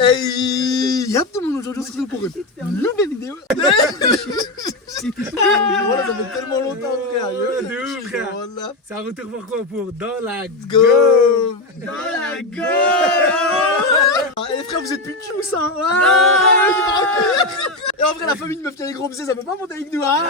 Hey, y'a tout le monde aujourd'hui, on se retrouve pour une nouvelle vidéo. Voilà, ça fait tellement longtemps, frère. De ouf, frère. Voilà. C'est un retour pour quoi? Pour Dans la Go. Dans la Go. Les frères, vous êtes plus de chousse, hein. Ah, et en vrai, la famille de meuf qui a les gros bzés, ça peut pas monter avec nous, hein.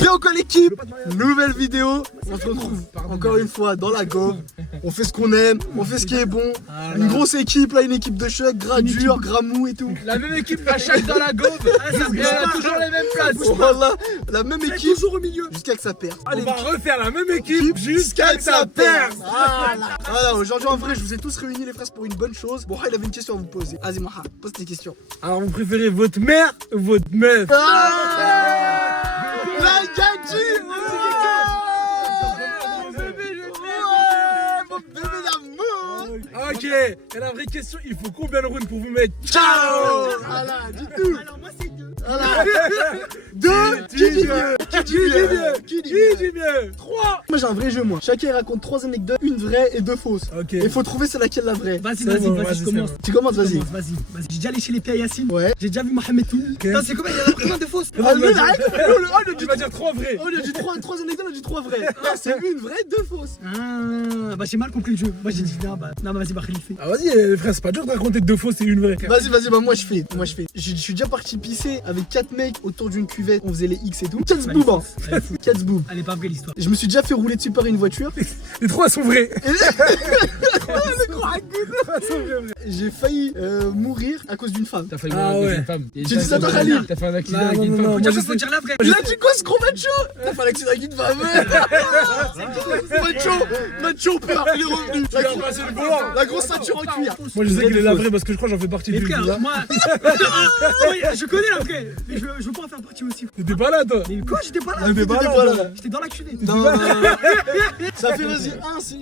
Bien quoi l'équipe, nouvelle vidéo, on se retrouve encore une fois dans la Go. On fait ce qu'on aime, on fait ce qui est bon. Une grosse équipe là, une équipe de choc, gras dur, gras mou et tout. La même équipe à chaque Dans la Go. Et elle a toujours les mêmes places. Voilà, la même équipe Toujours au milieu. jusqu'à que ça perde. On va refaire la même équipe jusqu'à que ça perde. Voilà, aujourd'hui en vrai, je vous ai tous réunis les frères pour une bonne chose. Bon, il avait une question à vous poser. Vas-y, Moha, pose tes questions. Alors vous préférez votre mère ou votre meuf? La gadji. Ok, et la vraie question, il faut combien de rounds pour vous mettre Ciao. Voilà, dis tout. Alors moi c'est deux. Voilà. Deux. Qui dit mieux? Qui dit mieux? Qui dit mieux? 3. Moi j'ai un vrai jeu moi. Chacun il raconte 3 anecdotes, une vraie et 2 fausses. Ok. Il faut trouver c'est laquelle la vraie. Vas-y, C'est vas-y, bon, vas-y, vas-y, je c'est commence. bon. Tu commences, vas-y. Vas-y. J'ai déjà léché les pieds à Yacine. Ouais. J'ai déjà vu Mohamed Touni. Non, c'est combien? Il y en a combien de fausses? Ah, lui, arrête. Tu vas dire 3 vrais. Oh, il a dit 3 anecdotes, il a dit 3 vraies. Ah, c'est une vraie, 2 fausses. Ah, bah j'ai mal compris le jeu. Moi j'ai dit non, bah vas-y, bah Khalifa. Ah vas-y frère, c'est pas dur de raconter 2 fausses et une vraie. Vas-y, bah moi je fais. Je suis déjà parti pisser avec 4 mecs autour d'une cuvette. On faisait les X et tout. 4 boob, hein. 4 boob. Elle est pas vraie l'histoire. Je me suis déjà fait rouler dessus par une voiture. Les 3 sont vrais. J'ai failli mourir à cause d'une femme. T'as failli Ah mourir avec ouais. une femme. Tu dis ça, toi, Khalil? T'as fait un accident Non, avec non, une non, femme. moi, Faut dire la vraie. Il a dit quoi ce gros macho? T'as fait l'accident avec une femme. Macho peur, il est revenu. Tu lui as passé le volant. La grosse ceinture en cuir. Moi je sais qu'il est la vraie parce que je crois que j'en fais partie Mais du frère, moi. Oui, je connais la vraie. Mais je veux pas en faire partie aussi. T'étais pas là toi. Mais quoi, j'étais pas là. T'étais pas là. J'étais dans la cuvette. Non. Ça fait vas-y,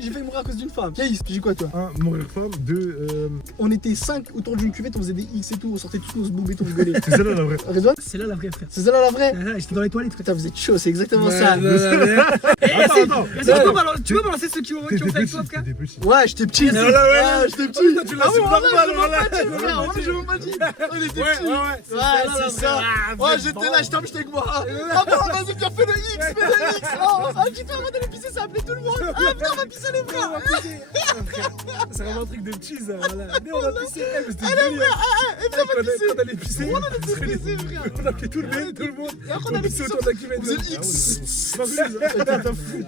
j'ai failli mourir à cause d'une femme. Caïs, tu dis quoi toi? 1, mourir femme. 2, On était 5 autour d'une cuvette, on faisait des X et tout, on sortait tous nos boubés, on rigolait. c'est celle-là la vraie. Redouane, C'est là la vraie, frère. c'est ça là la vraie? J'étais dans les toilettes. Putain, vous êtes chaud, c'est exactement ça. Attends. Tu peux balancer ceux qui ont fait avec toi, frère? T'étais petit. Ouais, j'étais petit. Ouais, J'étais petit. Tu l'as su normal, voilà. Je m'en pas dit. On était Ouais, petits. ouais, Ouais, c'est ça. Ouais, j'étais là, j'étais avec moi. Ah bon, vas-y, viens, fais le X, fais le X. Ah, dis-toi, avant d'aller pisser, ça appelait tout le monde. Ah, viens, on va pisser les frères. C'est vraiment un truc de petit ça. Voilà. Mais on a pissé elle, mais c'était délire. Quand elle est pissée, on a appelé tout le monde. On a pissé autour de la cuvette. On faisait le X. T'es fou.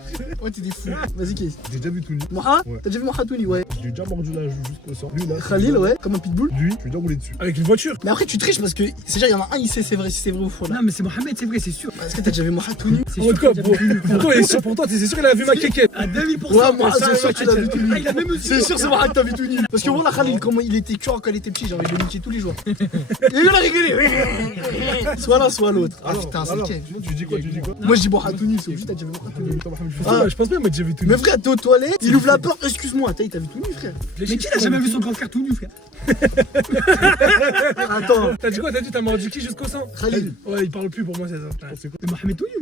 Ouais, t'es des fous. Vas-y, Caïs. J'ai déjà vu tout nu. Moha? Ouais. T'as déjà vu Mohatouni? Ouais. J'ai déjà mordu la joue jusqu'au sang. Lui là. Khalil, ouais, comme un pitbull. Lui, je lui ai déjà roulé dessus. Avec une voiture. Mais après, tu triches parce que c'est déjà, il y en a un, il sait c'est vrai, si c'est vrai ou faux là. Non, mais c'est Mohamed, c'est vrai, c'est sûr. Est-ce que t'as déjà vu Mohatouni? C'est En sûr. tout cas, que j'ai déjà vu. pour toi, c'est sûr qu'il a vu ma kékette. À 2000%. Ouais, moi, c'est sûr que tu l'as vu tout nu. Ah, il a même aussi. C'est sûr, c'est vrai que t'as vu tout nu. Parce que voilà, Khalil, comment il était tueur quand il était petit, j'ai envie de le niquer tous les jours. Et il a rigolé. Soit l'un, soit l'autre. Ah putain, c'est alors, lequel? tu dis quoi? Moi, je dis Mohatouni, c'est juste, t'as déjà vu Mohatouni. Je pense bien, mais j'ai vu tout nu. Mais frère, t'es aux toilettes, il ouvre la porte, excuse-moi, t'as vu tout nu, frère. Mais qui n'a jamais vu son grand frère tout nu, frère? Attends, T'as dit quoi? T'as dit t'as mordu qui jusqu'au sang? Khalil. Ouais, il parle plus pour moi, c'est ça. C'est Mohamed Touni.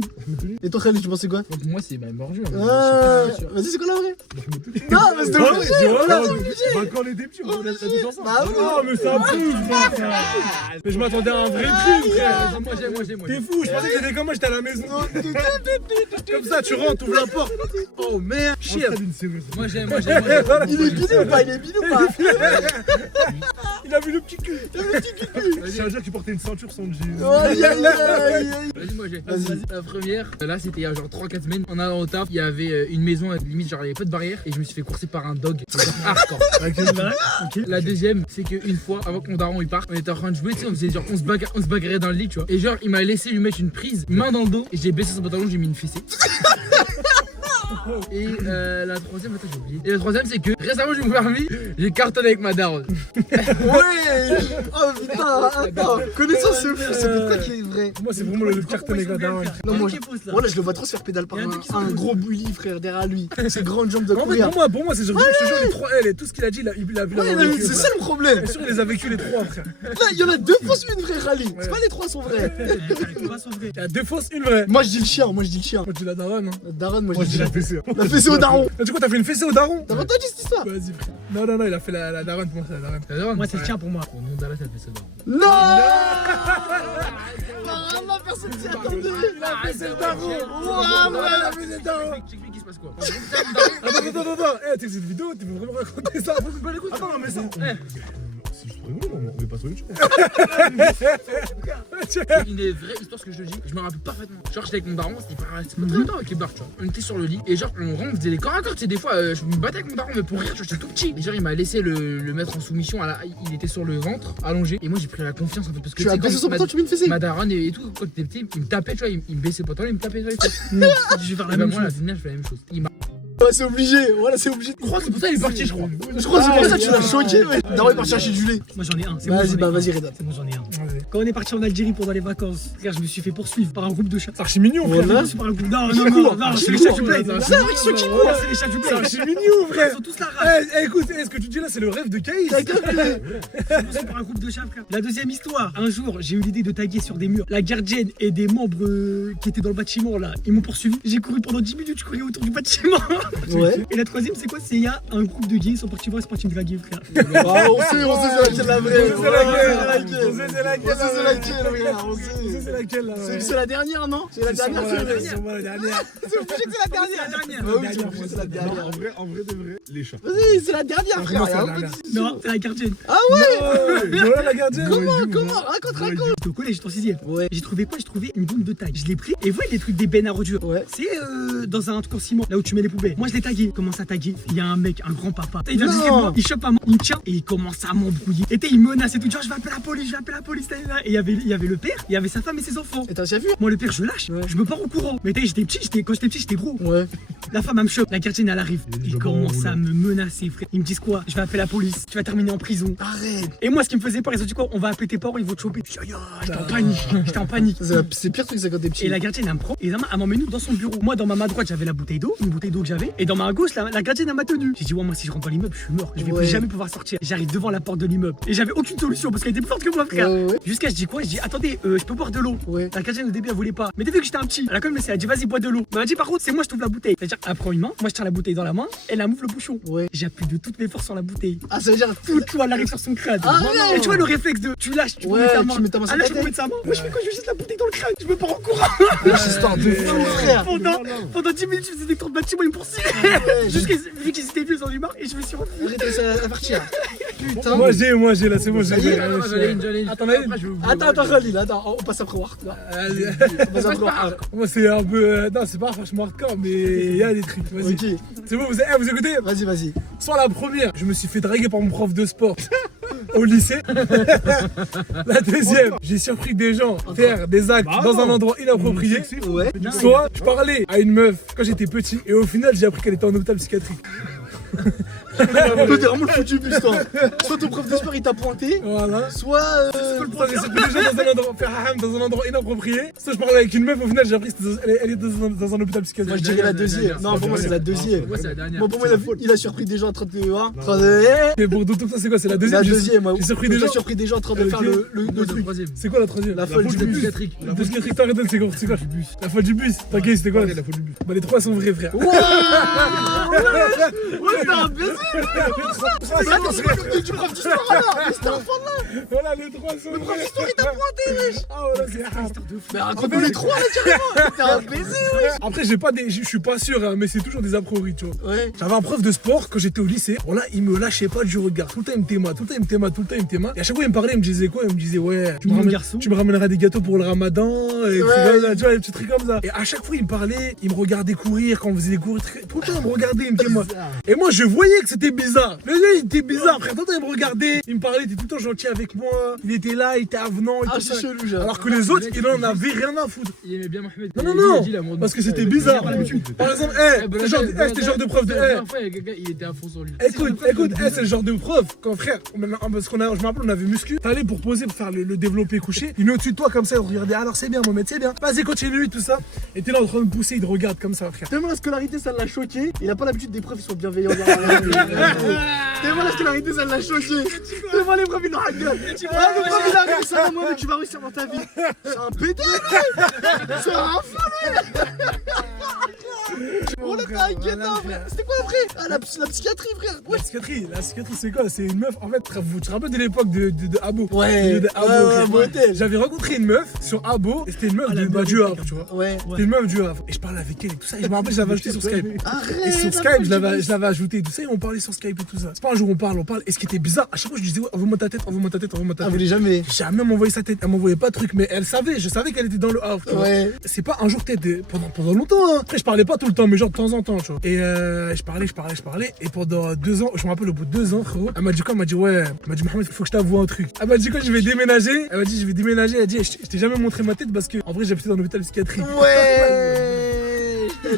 Et toi, Khalil, tu pensais quoi? Pour moi, c'est mordu. Ah, vas-y, c'est quoi la vraie? Non, mais c'était obligé, voilà, c'est obligé. Bah, quand on était petits, on roulait tous ensemble. Bah oui. Oh, mais ça prouve, frère. Mais je m'attendais à un vrai truc, frère. Moi, j'ai. T'es fou, je pensais que j'étais comme moi, j'étais à la maison. Comme ça, tu rentres, ouvres la porte. Oh merde, chien. Moi, j'aime. Il est bidé ou pas? Il est bidé ou pas? Il a vu le petit cul. C'est un jour qui portait une ceinture sans jean. Aïe, aïe, aïe, aïe. Vas-y, moi j'ai. Vas-y. La première, là c'était il y a genre 3-4 semaines. En allant au taf, il y avait une maison, limite, genre il y avait pas de barrière. Et je me suis fait courser par un dog. Hardcore. La deuxième, c'est qu'une fois, avant que mon daron il parte, on était en train de jouer, tu sais, on faisait genre, on se bagarrait dans le lit, tu vois. Et genre, il m'a laissé lui mettre une prise, main dans le dos, et j'ai baissé son pantalon, j'ai mis une fessée. Et la troisième, attends, j'ai oublié. Et la troisième, c'est que récemment, j'ai ouvert lui, j'ai cartonné avec ma daronne. Ouais. Oh putain, attends. Connaissance, c'est pourquoi qu'il est vrai. Moi, c'est vraiment le carton avec la daronne. Non, moi, Il y a un qui est fausse, là. voilà, je le vois trop se faire pédale par Il y a un truc qui un s'en gros bully, frère, derrière lui. Ses grandes jambes de En fait, courir. pour moi, c'est genre, je te jure, les 3 L et tout ce qu'il a dit, il a vu la Ouais, vécu, c'est frère. ça le problème. Bien sûr, il les a vécu les 3, frère. Là, il y en a 2 fausses, une vraie rallye. C'est pas les 3 sont vraies. Il y a 2 fausses, une vraie. Moi, je dis le chien, moi, je dis le chien. Moi, tu la daronne, hein. Daron, moi, Moi, je je dis dis fessée. La fessée au daron. Du coup, t'as fait une fessée au daron? T'as pas entendu cette histoire? Vas-y, frère. Non, il a fait la daronne pour moi, c'est la daronne. T'as raison. Moi, c'est le tien pour moi. Au nom d'Allah, ça fait ça. Non. Vraiment, personne s'y attendait. Il a fait le daron. Waouh, ouais. Il a fait le daron. J'explique qu'il se passe quoi. Attends. Eh, t'es cette vidéo, tu veux vraiment raconter ça? Attends, mais ça. Si je trouvais on est pas sur YouTube. C'est une des vraies histoires, ce que je te dis. Je me rappelle parfaitement. Genre, j'étais avec mon daron, c'était pas très longtemps avec les barres, tu vois. On était sur le lit et genre, on faisait les corps à corps. Tu sais, des fois, je me battais avec mon daron, mais pour rire, tu vois, j'étais tout petit. Et genre, il m'a laissé le mettre en soumission. Il était sur le ventre, allongé. Et moi, j'ai pris la confiance en fait. Parce que Tu as baissé son pantalon, tu mets une fessée. ma daronne et tout, quand t'étais petit, il me tapait, tu vois, il me baissait le pantalon, il me tapait sur les fesses. Je vais faire la Et ben même moi, la chose. finale, je fais la même chose. Il m'a. Ouais, c'est obligé. Voilà, c'est obligé. Je crois que c'est pour ça qu'il est parti, je crois. Je crois que c'est pour ça que tu l'as choqué. Ouais. Daron est parti chercher du lait. Moi, j'en ai un. C'est bon, Vas-y, j'en ai bah un. vas-y, Reda. C'est bon, j'en ai un. Quand on est parti en Algérie pendant les vacances, frère, je me suis fait poursuivre par un groupe de chats. C'est archi mignon, frère. Voilà. Par un groupe. Non, c'est les chats du bled. C'est vrai que ceux qui Ouais, c'est les chats du C'est bled. archi mignon, Ils frère. sont tous là, rage. Écoute, ce que tu dis là, c'est le rêve de Caïs. C'est par un groupe de chats, frère. La deuxième histoire. Un jour, j'ai eu l'idée de taguer sur des murs. La gardienne et des membres qui étaient dans le bâtiment là, ils m'ont poursuivi. J'ai couru pendant 10 minutes, je courais autour du bâtiment. Ouais. Et la troisième, c'est quoi? C'est il y a un groupe de gays, ils sont partis voir, ils sont partis me draguer, frère. Ah, on sait c'est laquelle la vraie. On sait laquelle. On sait c'est laquelle, regarde, on sait. C'est laquelle là? C'est la dernière, non? C'est la dernière, c'est la dernière. C'est moi la dernière. C'est obligé que c'est la dernière. Bah oui, c'est obligé que c'est la dernière. En vrai de vrai, les chats. Vas-y, c'est la dernière, frère. Comment ça, y a la un peu de dernière discussion. Non, c'est la gardienne. Ah ouais? Voilà la gardienne. Comment? Raconte. J'étais au collège, j'étais en 6ème. Ouais. J'ai trouvé quoi? J'ai trouvé une bombe de taille. Je l'ai pris et vous voyez les trucs des bennes à ordures. Ouais. C'est dans un truc en ciment, là où tu mets les poubelles. Moi je l'ai tagué. Commence à taguer. Il y a un mec, un grand papa. Il vient Non. discrètement, il chope à moi, il me tient et il commence à m'embrouiller. Et il menace et tout. Genre je vais appeler la police, là, là. Et il y avait le père, il y avait sa femme et ses enfants. Et t'as déjà vu? Moi le père je lâche, Ouais. je me pars au courant. Mais j'étais petit, quand j'étais petit j'étais gros. Ouais. La femme elle me chope, la gardienne elle arrive. Il est Il déjà commence bon, à me menacer frère. Ils me disent quoi? Je vais appeler la police, tu vas terminer en prison. Arrête. Et moi ce qui me faisait peur, ils ont dit quoi? On va appeler tes parents, ils vont te choper. Je dis, aïe, j'étais en panique, j'étais en panique. C'est pire truc, c'est quand t'es petit. Et la gardienne elle me prend et elle m'emmène dans son bureau. Moi dans ma main droite j'avais la bouteille d'eau, une bouteille d'eau que j'avais. Et dans ma main gauche la gardienne elle m'a tenu. J'ai dit ouais moi si je rentre dans l'immeuble je suis mort, je vais Ouais. plus jamais pouvoir sortir. J'arrive devant la porte de l'immeuble et j'avais aucune solution parce qu'elle était plus forte que moi frère. Ouais. Jusqu'à je dis quoi? Je dis attendez je peux boire de l'eau. Ouais. La gardienne au début elle voulait pas. Mais dès que j'étais un petit, elle a quand même laissé, elle a dit vas-y bois de l'eau. Mais elle a dit par contre c'est moi je t'ouvre la bouteille. C'est-à-dire elle prend une main, moi je tiens la bouteille dans la main, elle ouvre le bouchon. Ouais. J'appuie de toutes mes forces sur la bouteille. Ah, ça veut dire Toute l'eau elle arrive sur son crâne. Arrête. Et tu vois le réflexe de tu lâches, tu Ouais, mets ta main. tu mets ta main sur Elle lâche ta pour tête. mettre sa main. Moi je fais quoi? Je jette la bouteille dans le crâne. Je me pars en courant. Wesh, histoire de fou, frère. Pendant 10 minutes, je faisais des tours de bâtiment, ils me poursuivaient. Jusqu'à vu qu'ils étaient vieux, ils en ont eu marre et je me suis rendu. Arrête la partie là. Putain. Moi j'ai là, c'est bon, Ça y est, J'en ai une. Attends, mais- Après, je vais vous- Attends, Khalil, attends, on passe après Ward. On passe après Ward. Moi c'est un peu. Non, c'est pas franchement hardcore, mais il y a des trucs. Vas-y. Ok, C'est bon, vous écoutez? vas-y. Soit la première, je me suis fait draguer par mon prof de sport au lycée. La deuxième, j'ai surpris des gens faire des actes dans un endroit inapproprié. Ouais. Soit je parlais à une meuf quand j'étais petit et au final j'ai appris qu'elle était en hôpital psychiatrique. Toi, t'es vraiment le foutu bus, toi. Soit ton prof de sport il t'a pointé, Voilà. soit. Soit j'ai surpris des gens dans un endroit, faire haram dans un endroit inapproprié. Soit je parlais avec une meuf, au final j'ai appris qu'elle était dans un hôpital Moi psychiatrique. je dirais la deuxième. Non, pour moi c'est la deuxième. Moi, c'est la dernière. Moi, pour moi, il a surpris des gens en train de. Et pour tout ça, c'est quoi? C'est la La deuxième? deuxième, moi. J'ai surpris des gens. J'ai surpris des gens en train de faire le truc. Troisième. C'est quoi la troisième? La folle du bus. Psychiatrique. La folle psychiatrique, t'arrêtes, c'est quoi? La folle du bus. T'inquiète, c'était quoi? La folle du bus. Bah les trois sont vrais, frère. Wouah. Ouais, t'es un baiser. Attends, c'est pas le du prof d'histoire là. Mais c'était un fan là. Voilà, les trois sont vrais. Le prof d'histoire il t'a pointé, wesh. Ah voilà, c'est haram. Mais raconte-nous les trois là, carrément. T'es un baiser, wesh. Après, j'ai pas des. Je suis pas sûr, hein, mais c'est toujours des a priori, tu vois. Ouais. J'avais un prof de sport quand j'étais au lycée. Bon, là, il me lâchait pas du regard. Tout le temps, il me téma, tout le temps, il me téma, tout le temps, il me téma. Et à chaque fois, il me parlait, il me disait quoi? Il me disait, ouais, Mon garçon. tu me ramèneras des gâteaux pour le ramadan. Et Ouais. tu vois, les petits trucs comme ça. Et à chaque fois, il me parlait, il me regardait courir quand on faisait des cours. Tout le temps, il me regardait, il me téma. Et moi, je voyais que c'était bizarre. Le gars, il était bizarre, frère. Tout le temps, il me regardait, il me parlait, il était tout le temps gentil avec moi. Il était là, il était avenant et Ah, tout c'est ça. chelou, genre. Alors que les autres, il en avait rien à foutre. Il aimait bien Mohamed. Non, non, Il a non, dit l'amour de parce que Mohamed. c'était bizarre. Il a pas l'habitude. Par exemple, Eh, ben, c'était genre de prof de. La dernière fois, il y a quelqu'un, il était à fond sur lui. Écoute, c'est le genre de prof, quand frère, parce qu'on a, je me rappelle, on avait muscu, t'allais pour poser, pour faire le développé couché, il est au-dessus de toi comme ça, il te regardait, alors c'est bien, Mohamed, c'est bien, vas-y, continue, tout ça. Et t'es là en train de me pousser, il te regarde comme ça, frère. Tellement la scolarité ça l'a choqué, il a pas l'habitude des profs ils sont bienveillants. Tellement la scolarité ça l'a choqué. Tellement les profs ils l'ont à gueule. Ah, le prof il arrive, ça va moi mais tu vas réussir dans ta vie. C'est un pédé lui. C'est un fou lui. Oh là, t'inquiète, frère. C'était quoi, frère? Ah, la psychiatrie, frère. La psychiatrie c'est quoi? C'est une meuf, en fait, vous te rappelez de l'époque de Abo? Ouais, de Abo, ouais, ok. J'avais rencontré une meuf sur Abo, et c'était une meuf du Havre, tu vois. Ouais. C'était une meuf du Havre. Et je parlais avec elle et tout ça, et je me rappelle, je l'avais ajouté sur Skype. Arrête. Et sur Skype, je l'avais ajouté et tout ça, et on parlait sur Skype et tout ça. C'est pas un jour on parle. Et ce qui était bizarre, à chaque fois je disais, ouais, envoie-moi ta tête. Ah, vous voulez jamais. Jamais m'envoyé sa tête, elle m'envoyait pas de truc, mais elle savait, je savais qu'elle était dans le Havre, tu vois. Ouais. C'est pas un jour peut-être pendant longtemps, hein. Après je parlais pas tout le temps, mais genre de temps en temps, tu vois. Et je parlais, et pendant 2 ans, je me rappelle au bout de 2 ans, frérot, elle m'a dit quoi? Elle m'a dit ouais, elle m'a dit Mohamed, il faut que je t'avoue un truc. Elle m'a dit quoi? Je vais déménager. Elle m'a dit je vais déménager, elle a dit je t'ai jamais montré ma tête parce que en vrai j'habitais dans l'hôpital psychiatrique. Ouais. Elle m'a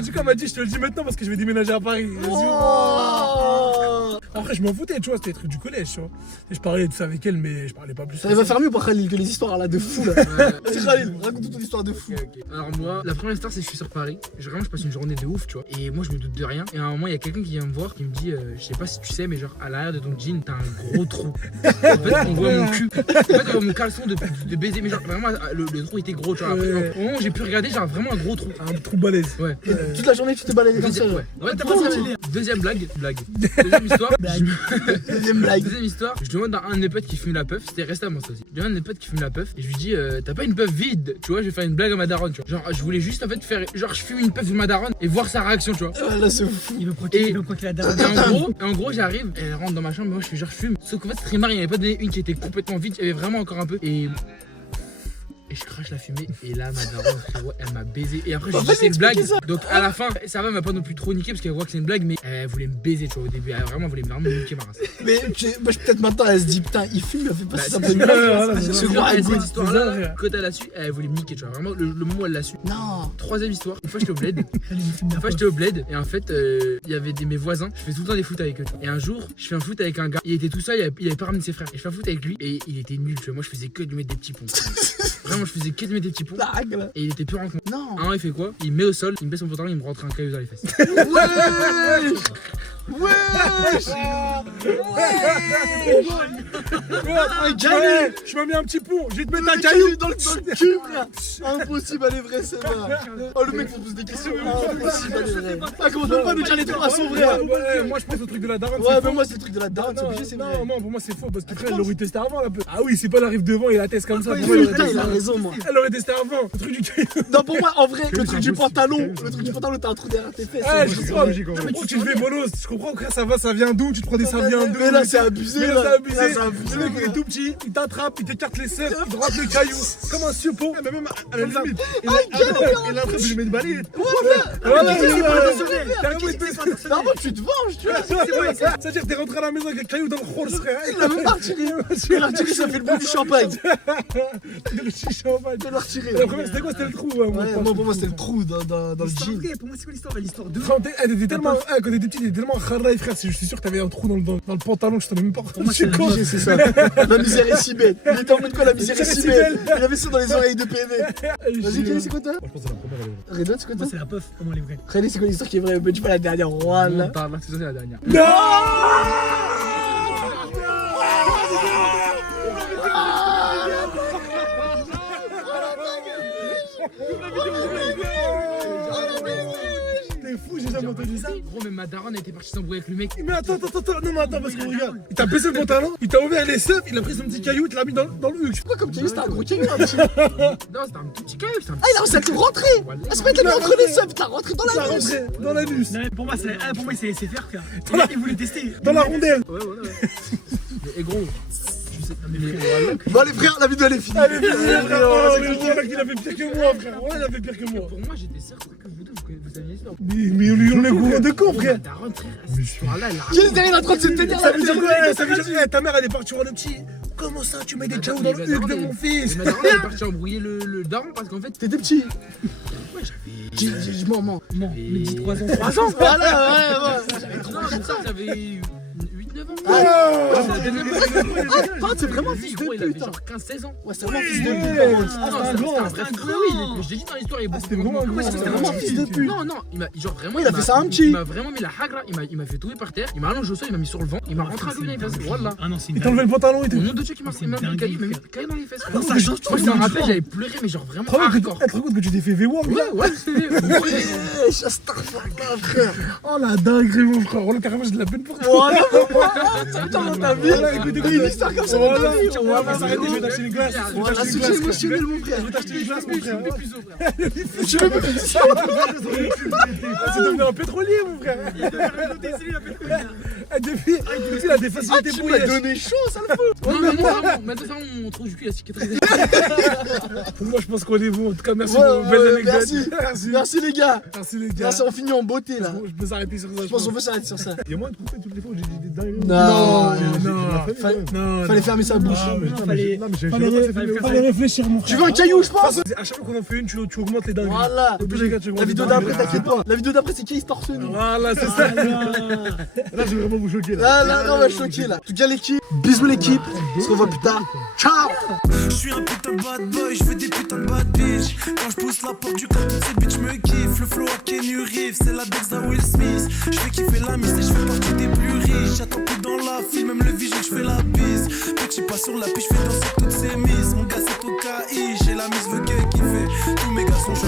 dit quoi? Elle m'a dit je te le dis maintenant parce que je vais déménager à Paris. Oh. Après je m'en foutais, tu vois, c'était des trucs du collège, tu vois. Et je parlais tout ça avec elle, mais je parlais pas plus. Ça va faire mieux pour Khalil que les histoires là de fou là. Vas-y Khalil, raconte ton histoire de fou. Ok. Alors moi, la première histoire c'est que je suis sur Paris. Vraiment je passe une journée de ouf, tu vois. Et moi je me doute de rien. Et à un moment il y a quelqu'un qui vient me voir qui me dit, je sais pas si tu sais, mais genre à l'arrière de ton jean t'as un gros trou. En fait on voit mon cul. En fait on voit mon caleçon de baiser, mais genre vraiment le trou était gros, tu vois. Après, au moment où j'ai pu regarder, genre vraiment un gros trou. Un trou balèze. Ouais. Toute la journée tu te baladais comme ça. Ouais. Ouais, t'as pas stylé. Deuxième blague. Deuxième histoire. Deuxième blague. Deuxième histoire, je demande à un de mes potes qui fume la puff, c'était récemment ça aussi. Je demande à un de mes potes qui fume la puff et je lui dis t'as pas une puff vide, tu vois, je vais faire une blague à ma daronne, tu vois. Genre je voulais juste en fait faire genre je fume une puff de ma daronne et voir sa réaction, tu vois. Ah, là c'est fou. Il veut croquer la daronne. Et en gros j'arrive, elle rentre dans ma chambre, moi je fais genre je fume. Sauf qu'en fait c'est très marrant, il n'y avait pas donné une qui était complètement vide, il y avait vraiment encore un peu et je crache la fumée et là ma daronne frérot elle m'a baisé et après je dis c'est une blague donc à la fin ça va elle m'a pas non plus trop niqué parce qu'elle voit que c'est une blague mais elle voulait me baiser tu vois au début elle voulait vraiment me niquer ma race. Mais peut-être maintenant elle se dit putain il fume, elle fait pas ça c'est de ça. ce gros cette goût. histoire là quand elle a su elle voulait me niquer tu vois vraiment le moment où elle l'a su. Non. Troisième histoire, une fois j'étais au bled et en fait il y avait mes voisins, je fais tout le temps des foot avec eux et un jour je fais un foot avec un gars, il était tout seul, il avait pas ramené ses frères et je fais un foot avec lui et il était nul tu vois, moi je faisais que de lui mettre des petits ponts. Vraiment je faisais que de lui mettre des petits ponts et il était plus rencontre. Non. Un il fait quoi? Il me met au sol, il me baisse son pantalon, il me rentre un caillou dans les fesses. Ouais. Je me mets un petit pont, je vais te mettre un Un caillou caillou dans le cul, frère. Impossible, elle est vraie, c'est vrai. Oh, le mec, il se pose des questions. Impossible, elle est vraie. Ah, comment on peut pas nous dire les trois sont vraies? Ouais, moi je pense au truc de la daronne. Ouais, mais moi, c'est le truc de la daronne, c'est obligé, c'est vrai. Non, pour moi c'est faux parce que frère, elle l'aurait testé avant la peu. Ah oui, c'est pas elle arrive devant et la teste comme ça. Oui, Pour moi, putain, il a raison, moi. elle aurait testé avant. Le truc du caillou. Non, pour moi, en vrai, le truc du pantalon, t'as un trou derrière tes fesses. Ah, je comprends, tu te fais bolos. Je comprends, frère, ça vient d'où? Tu te prends des ça vient d'où? Mais là, c'est abusé. Mais là, c'est abusé. Là, c'est abusé. Le mec, il est tout petit, il t'attrape, il t'écarte les seufs, il te rentre le caillou. Comme un suppôt. Mais même à la limite. Et là, après, je lui mets une balayette. Voilà, Non, tu te venges, tu vois. c'est-à-dire que t'es rentré à la maison avec un caillou dans le rôle, frère. Il a même pas retiré. Il a retiré, ça fait le bruit du champagne. Le chichampagne. Il l'a retiré. La première, c'était quoi? C'était le trou. Ouais, moi, pour moi, c'était le trou dans le L'histoire jean. vraie, pour moi, c'est quoi l'histoire? L'histoire de. Quand t'étais tellement, quand t'étais petit, t'étais tellement kharraï, frère. Je suis sûr que t'avais un trou dans le pantalon, je t'en ai même pas moi, c'est rendu C'est ça. La misère est si belle. Il était en mode quoi, la misère est si belle? Il avait ça dans les oreilles de PV. Vas-y, Khalil, c'est quoi toi? Je pense que c'est la première. Redouane, c'est quoi toi? Moi, c'est la puff, comment elle est vraie. Khalil, c'est quoi l'histoire qui est vraie? Mais dis pas la dernière. Voilà. Là, c'est ça, c'est la dernière. T'es fou, j'ai jamais entendu ça. Gros, même ma daronne elle était partie s'embrouiller avec le mec. Mais attends, non, mais attends, parce que regarde, il t'a baissé le pantalon, il t'a ouvert les seufs, il a pris son petit caillou, il te l'a mis dans le huc. Pourquoi comme caillou? C'était un gros caillou, un petit. Non, c'était un tout petit caillou. Ah, il a réussi à tout rentrer. Ah, c'est pas qu'il a mis entre les seufs, t'as rentré dans Ça la nuque. rentrait dans l'anus, Non, mais pour moi, c'est faire, frère. Il voulait tester. dans la rondelle. Ouais. Et gros, tu sais, Bon, les frères, la vidéo elle est finie. Allez, frère, le mec, il a fait pire que moi, frère. Ouais, il a fait pire que moi. pour moi j'étais certain que vous deux vous aviez l'histoire. Mais lui, on est gourmand de con, Ma frère. daronne, frère, ce soir-là, elle a Qui derrière, il est en train de se tenir Ça la veut dire tête. quoi? Ça veut dire ta mère, elle est partie voir le petit. Comment ça, tu mets des cailloux dans le huc de mon fils? Ma daronne elle est partie embrouiller le daron parce qu'en fait, T'étais petit. ouais, j'avais. Je mens. Non, mais dis 3 ans. 3 ans. Voilà, ouais. Non, c'est ça, j'avais 8-9 9 ans. C'est vraiment un fils de Gros, il avait pute. genre 15-16 ans. Ouais, c'est vraiment un fils de Ouais. pute. Ah, Non, c'est un c'était grand, un vrai c'est un frère. grand. Oui, je l'ai dit dans l'histoire, il y a beaucoup c'était de vraiment un moments. grand. C'était vraiment un fils de pute. Non, il m'a genre vraiment. Ouais, il a fait ça à un petit. Il m'a vraiment mis la hagra, il m'a fait tomber par terre, il m'a allongé au sol, il m'a mis sur le vent, il m'a rentré à l'eau dans les fesses. Voilà. Ah non, c'est une Il t'a enlevé le pantalon et Au tout. nom de Dieu qui m'a C'est mis dingue, le caillou, il m'a mis frère. le caillou dans les fesses. Non, ça change Moi, je me tout. rappelle, j'avais pleuré, mais genre vraiment Tu hardcore. te rends compte que tu t'es fait V-War, là? Ouais, ouais, Wesh, astaghfirullah, frère. Oh la dinguerie, mon frère. Oh, le carrément, j'ai de la peine pour toi. Voilà, ça me dans ta vie. Voilà, écoute, écoute, Une histoire comme ça dans ta Voilà, vie. on va s'arrêter, je vais t'acheter les glaces. Je vais Voilà, t'acheter les soutien glaces, émotionnel, mon frère. Je vais t'acheter les glaces, mon frère. Je veux me faire ça. Ah, c'est devenu un pétrolier, mon frère. Ah, depuis, il a des facilités Tu pour m'as y donné chaud, ça le fout. Non, mais moi, maintenant, mon trou du cul, il a cicatrisé. Moi, je pense qu'on est bon. En tout cas, merci Ouais, pour vos belles ouais, anecdotes. merci. Merci les gars. Merci, les gars. Merci, on finit en beauté là. Je peux s'arrêter sur ça. Je pense qu'on peut s'arrêter sur ça. Il y a moins de couper toutes les fois où j'ai dit des dingueries. Non, non. Fallait fermer sa bouche. Non, mais fallait- non, mais j'ai Fallait réfléchir, mon Tu veux un caillou, je pense? À chaque fois qu'on en fait une, tu augmentes les dingueries. Voilà. Au plus, les gars, tu augmentes La vidéo les d'après, dingueries. t'inquiète pas. La vidéo d'après, c'est Case torse nu. Voilà, c'est ça. Là, je vais vraiment vous choquer. Là, on va choquer là. En tout cas, l'équipe, bisous l'équipe. On se revoit plus tard. Ciao. Je suis un putain de bad boy, je veux des putains de bad bitch. Quand je pousse la porte du corps, toutes ces bitches me kiffent. Le flow à Kenny Reeves, c'est la Dex à Will Smith. Je fais kiffer la mise et je fais partie des plus riches. J'attends que dans la file, même le vigile, je fais la bise. Petit pas sur la piste, je fais danser toutes ces mises. Mon gars, c'est au KI, j'ai la mise, veut que kiffer. Tous mes gars sont chauds,